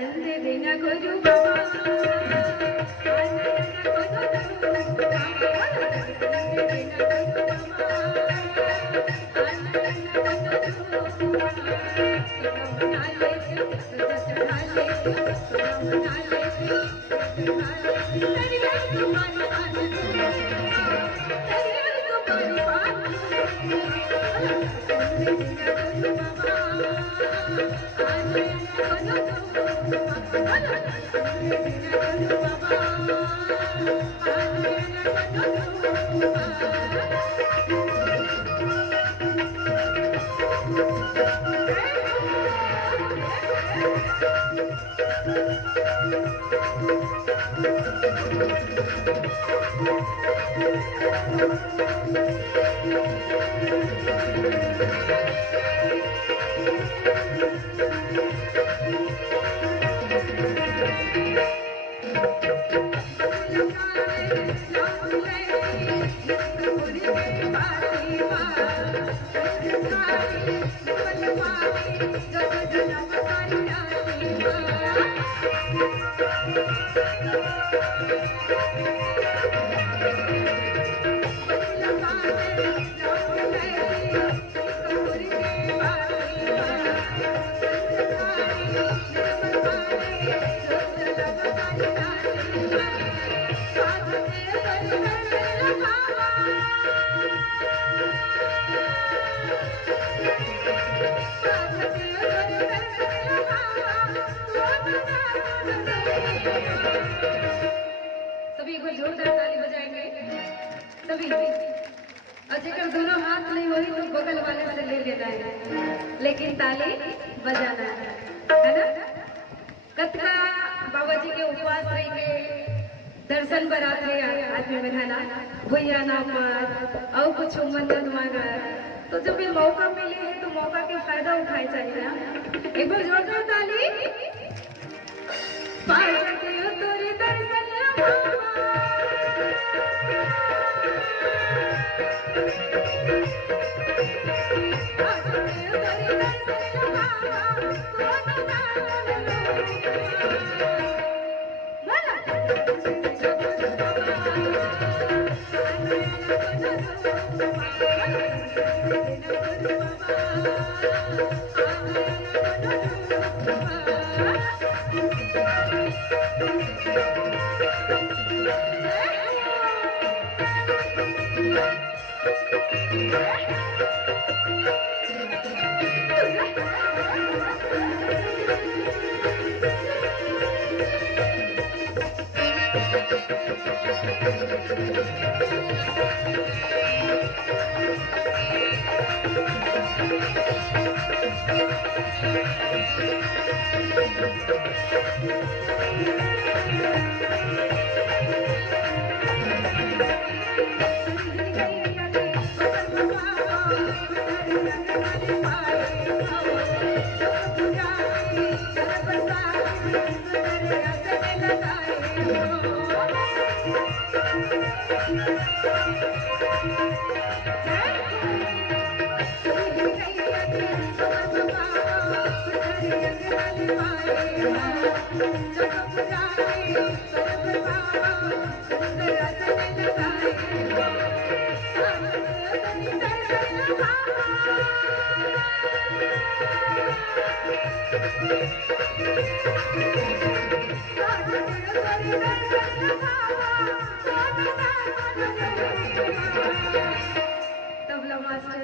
संदेना गुरु बाबा सभी एक बार जोरदार ताली बजाएंगे सभी। और जेकर दोनों हाथ नहीं होई तो बगल वाले से ले लेना है, लेकिन ताली बजाना है ना। कतका बाबा जी के उपवास रही के दर्शन बराते आदमी बनाना भैया ना पर और कुछ मन्नत मांगा, तो जब ये मौका मिले है तो मौका के फायदा उठाए चाहिए ना। एक बार जोरदार ताली। तोरी दर्शन तबला मास्टर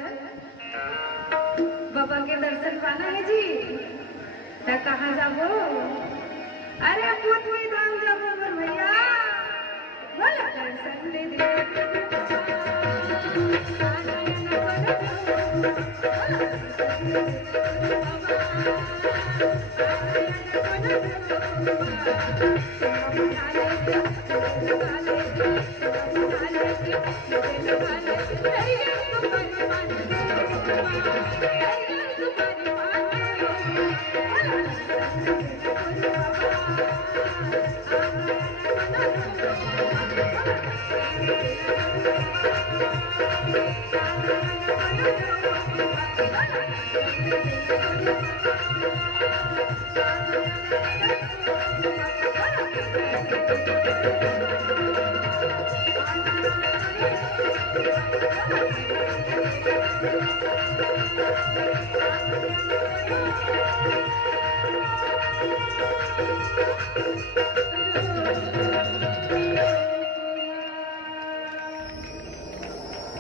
बाबा के दर्शन पाना है जी, कहाँ जाबो? अरे पुतवी धाम जाबो भैया, बोला दर्शन दे दे।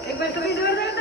एक बार सभी जोरदार